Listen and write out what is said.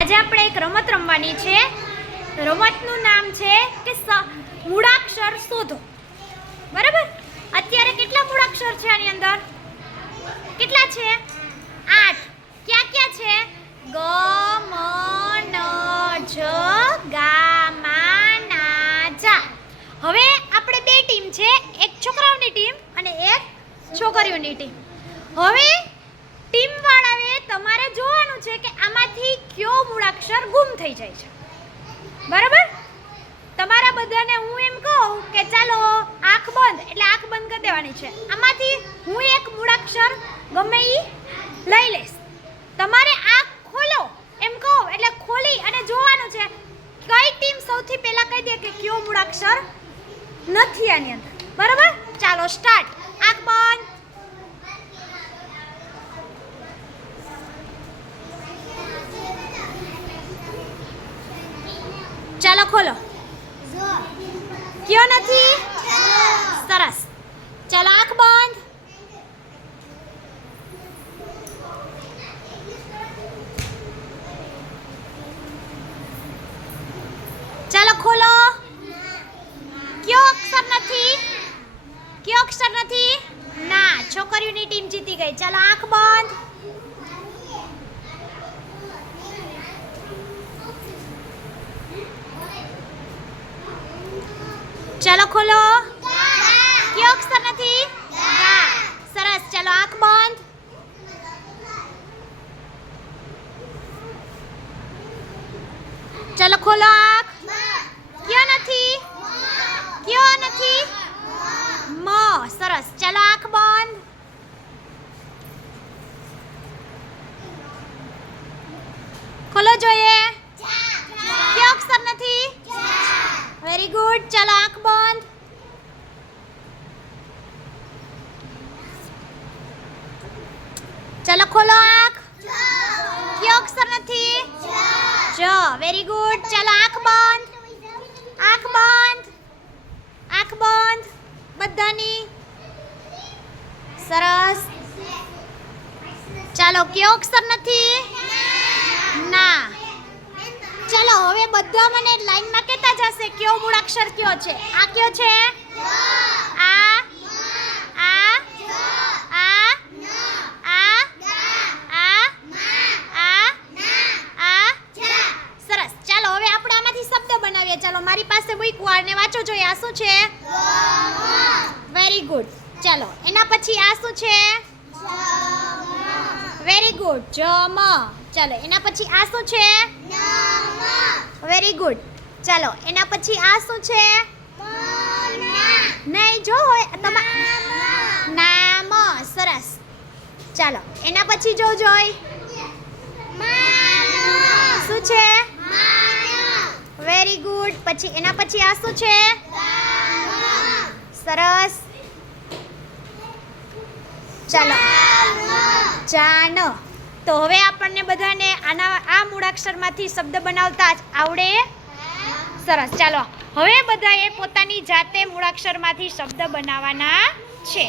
આજે આપણે એક રમત રમવાની છે. રમતનું નામ છે કે મૂળાક્ષર શોધો. બરાબર? અત્યારે કેટલા મૂળાક્ષર છે આની અંદર? કેટલા છે? 8. ક્યાં ક્યાં છે? ગ, મ, ન, જ, ગા, મા, ના, જા. હવે આપણે બે ટીમ છે, એક છોકરાઓની ટીમ અને એક છોકરીઓની ટીમ. હવે ટીમ વાળાએ તમારે જોવાનું છે કે આમાંથી કયો મૂળાક્ષર ગુમ થઈ જાય છે. બરાબર? તમારા બધાને હું એમ કહું કે ચાલો આંખ બંધ, એટલે આંખ બંધ કરી દેવાની છે. આમાંથી હું એક મૂળાક્ષર ગમે એ લઈ લઈશ. તમારે આંખ ખોલો એમ કહું એટલે ખોલી અને જોવાનું છે કઈ ટીમ સૌથી પહેલા કહી દે કે કયો મૂળાક્ષર નથી આની અંદર. બરાબર? ચાલો સ્ટાર્ટ. આંખ બંધ. ચાલો ખોલો. કયો નથી? સરસ. ચાલો આંખ બંધ. ચાલો ખોલો. કયો અક્ષર નથી? કયો અક્ષર નથી? ના. છોકરીઓની ટીમ જીતી ગઈ. ચાલો આંખ બંધ. ચાલો ખોલો. કયો અક્ષર નથી? ગા. સરસ. ચાલો આંખ બંધ. ચાલો ખોલો આંખ. કયો નથી? કયો નથી? મ. સરસ. ચાલો આંખ બંધ. ખોલો જોઈએ. કયો અક્ષર નથી? Very good. ચાલો આંખ બંધ. ચાલો ખોલો આંખ. કયો અક્ષર નથી? જ. Very good. ચાલો આંખ બંધ. આંખ બંધ. આંખ બંધ બધાની. સરસ. ચાલો કયો અક્ષર નથી? ના. ચાલો હવે બધા મને લાઈનમાં કહેતા જશે કયો મૂળાક્ષર કયો છે. આ કયો છે? આ આ આ આ આ આ. સરસ. ચાલો હવે આપણે આમાંથી શબ્દ બનાવીએ. ચાલો મારી પાસે મૂક્યું અને વાંચો જોઈએ. આ શું છે? Very good. ચાલો એના પછી આ શું છે? Very good. જમ. ચાલો એના પછી આ શું છે? Very good. ચાલો એના પછી આ શું છે? નહીં જો હોય નામ. સરસ. ચાલો એના પછી જો જોઈ શું છે? Very good. પછી એના પછી આ શું છે? સરસ. ચાલો જાન. તો હવે આપણને બધાને આ મૂળાક્ષરમાંથી શબ્દ બનાવતા જ આવડે? સરસ. ચાલો હવે બધાએ પોતાની જાતે મૂળાક્ષરમાંથી શબ્દ બનાવવાના છે.